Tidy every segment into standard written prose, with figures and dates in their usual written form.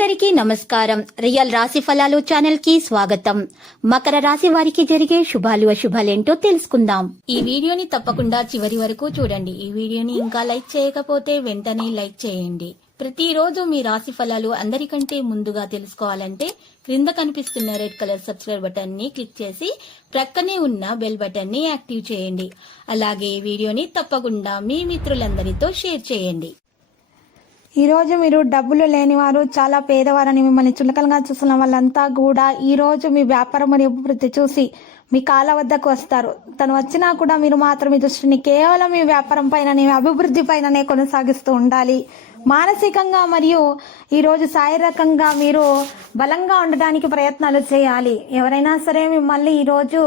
అందరికీ నమస్కారం. రియల్ రాశి ఫలాలు ఛానల్ కి స్వాగతం. మకర రాశి వారికి జరిగే శుభాలు అశుభాలేంటో తెలుసుకుందాం. ఈ వీడియోని తప్పకుండా చివరి వరకు చూడండి. ఈ వీడియోని ఇంకా లైక్ చేయకపోతే వెంటనే లైక్ చేయండి. ప్రతిరోజు మీ రాశి ఫలాలు అందరికంటే ముందుగా తెలుసుకోవాలంటే క్రింద కనిపిస్తున్న రెడ్ కలర్ సబ్స్క్రైబ్ బటన్ ని క్లిక్ చేసి ప్రక్కనే ఉన్న బెల్ బటన్ ని యాక్టివ్ చేయండి. అలాగే ఈ వీడియోని తప్పకుండా మీ మిత్రులందరితో షేర్ చేయండి. ఈరోజు మీరు డబ్బులు లేనివారు, చాలా పేదవారని మిమ్మల్ని చులకనగా చూస్తున్న వాళ్ళంతా కూడా ఈరోజు మీ వ్యాపారం మరియు అభివృద్ధి చూసి మీ కాళ్ళ వద్దకు వస్తారు. తను వచ్చినా కూడా మీరు మాత్రం మీ దృష్టిని కేవలం మీ వ్యాపారం పైననే, అభివృద్ధి పైననే కొనసాగిస్తూ ఉండాలి. మానసికంగా మరియు ఈరోజు శారీరకంగా మీరు బలంగా ఉండడానికి ప్రయత్నాలు చేయాలి. ఎవరైనా సరే మిమ్మల్ని ఈరోజు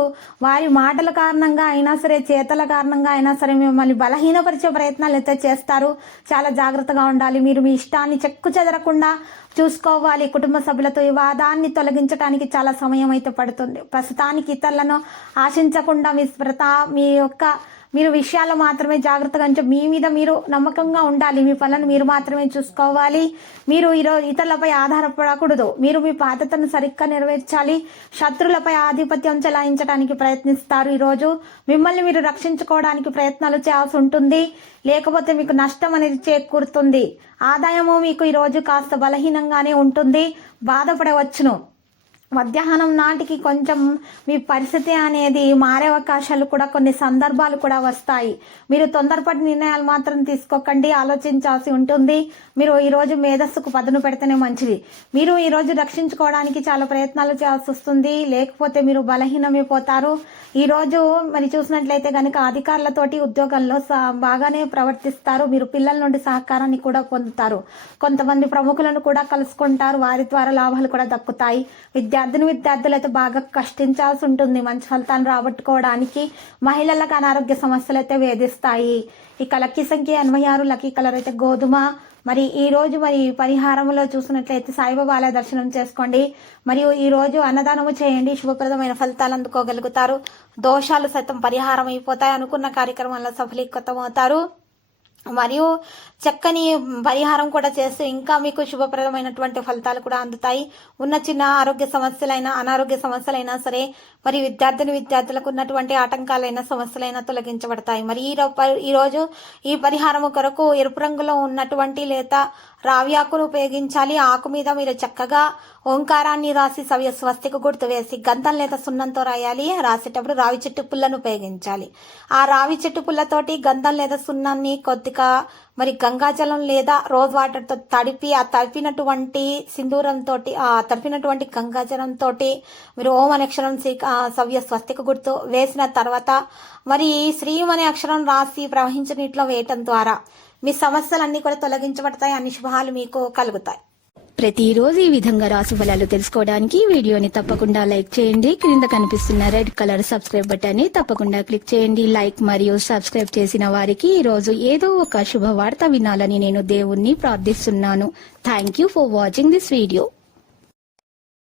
వారి మాటల కారణంగా అయినా సరే, చేతల కారణంగా అయినా సరే మిమ్మల్ని బలహీనపరిచే ప్రయత్నాలు అయితే చేస్తారు. చాలా జాగ్రత్తగా ఉండాలి. మీరు మీ ఇష్టాన్ని చెక్కు చెదరకుండా చూసుకోవాలి. కుటుంబ సభ్యులతో ఈ వాదాన్ని తొలగించడానికి చాలా సమయం అయితే పడుతుంది. ప్రస్తుతానికి ఇతరులను ఆశించకుండా మీరు విషయాలు మాత్రమే జాగ్రత్తగా మీ మీద మీరు నమ్మకంగా ఉండాలి. మీ పనులను మీరు మాత్రమే చూసుకోవాలి. మీరు ఈరోజు ఇతరులపై ఆధారపడకూడదు. మీరు మీ బాధ్యతను సరిగ్గా నెరవేర్చాలి. శత్రులపై ఆధిపత్యం చెలాయించడానికి ప్రయత్నిస్తారు. ఈరోజు మిమ్మల్ని మీరు రక్షించుకోవడానికి ప్రయత్నాలు చేయాల్సి ఉంటుంది. లేకపోతే మీకు నష్టం అనేది చేకూరుతుంది. ఆదాయము మీకు ఈరోజు కాస్త బలహీనంగానే ఉంటుంది. బాధపడవచ్చును. మధ్యాహ్నం నాటికి కొంచెం మీ పరిస్థితి అనేది మారే అవకాశాలు కూడా, కొన్ని సందర్భాలు కూడా వస్తాయి. మీరు తొందరపడి నిర్ణయాలు మాత్రం తీసుకోకండి. ఆలోచించాల్సి ఉంటుంది. మీరు ఈరోజు మేధస్సుకు పదును పెడితేనే మంచిది. మీరు ఈరోజు రక్షించుకోవడానికి చాలా ప్రయత్నాలు చేయాల్సి వస్తుంది. లేకపోతే మీరు బలహీనమైపోతారు. ఈరోజు మరి చూసినట్లయితే కనుక అధికారులతోటి ఉద్యోగంలో బాగానే ప్రవర్తిస్తారు. మీరు పిల్లల నుండి సహకారాన్ని కూడా పొందుతారు. కొంతమంది ప్రముఖులను కూడా కలుసుకుంటారు. వారి ద్వారా లాభాలు కూడా దక్కుతాయి. విద్యార్థులు అయితే బాగా కష్టించాల్సి ఉంటుంది మంచి ఫలితాలను రాబట్టుకోవడానికి. మహిళలకు అనారోగ్య సమస్యలు అయితే వేధిస్తాయి. ఇక లక్కీ సంఖ్య 86, లక్కీ కలర్ అయితే గోధుమ. మరి ఈ రోజు పరిహారంలో చూసినట్లయితే సాయిబాబా ఆలయ దర్శనం చేసుకోండి. మరియు ఈ రోజు అన్నదానము చేయండి. శుభప్రదమైన ఫలితాలు అందుకోగలుగుతారు. దోషాలు సైతం పరిహారం అయిపోతాయి. అనుకున్న కార్యక్రమాల్లో సఫలీకృతం అవుతారు. మరియు చక్కని పరిహారం కూడా చేస్తూ ఇంకా మీకు శుభప్రదమైనటువంటి ఫలితాలు కూడా అందుతాయి. ఉన్న చిన్న ఆరోగ్య సమస్యలైనా, అనారోగ్య సమస్యలైనా సరే, మరి విద్యార్థులకు ఉన్నటువంటి ఆటంకాలైన సమస్యలైనా తొలగించబడతాయి. మరి ఈరోజు ఈ పరిహారము కొరకు ఎరుపు రంగులో ఉన్నటువంటి లేదా రావి ఆకును ఉపయోగించాలి. ఆకు మీద మీరు చక్కగా ఓంకారాన్ని రాసి స్వస్తిక గుర్తు వేసి గంధం లేదా సున్నంతో రాయాలి. రాసేటప్పుడు రావి చెట్టు పుల్లను ఉపయోగించాలి. ఆ రావి చెట్టు పుల్లతోటి గంధం లేదా సున్నాన్ని కొద్దిగా మరి గంగాజలం లేదా రోజ్ వాటర్ తో తడిపి, ఆ తడిపినటువంటి సింధూరంతో, ఆ తడిపినటువంటి గంగాజలంతో మీరు ఓం అనే అక్షరం స్వస్తిక గుర్తు వేసిన తర్వాత మరి శ్రీం అనే అక్షరం రాసి ప్రవహించిన నీటిలో వేయటం ద్వారా మీ సమస్యలన్నీ కూడా తొలగించబడతాయి. అన్ని శుభాలు మీకు కలుగుతాయి. ప్రతిరోజు ఈ విధంగా రాశి ఫలాలు తెలుసుకోవడానికి వీడియోని తప్పకుండా లైక్ చేయండి. క్రింద కనిపిస్తున్న రెడ్ కలర్ సబ్స్క్రైబ్ బటన్ ని తప్పకుండా క్లిక్ చేయండి. లైక్ మరియు సబ్స్క్రైబ్ చేసిన వారికి ఈ రోజు ఏదో ఒక శుభవార్త వినాలని నేను దేవుణ్ణి ప్రార్థిస్తున్నాను. Thank you for watching this video.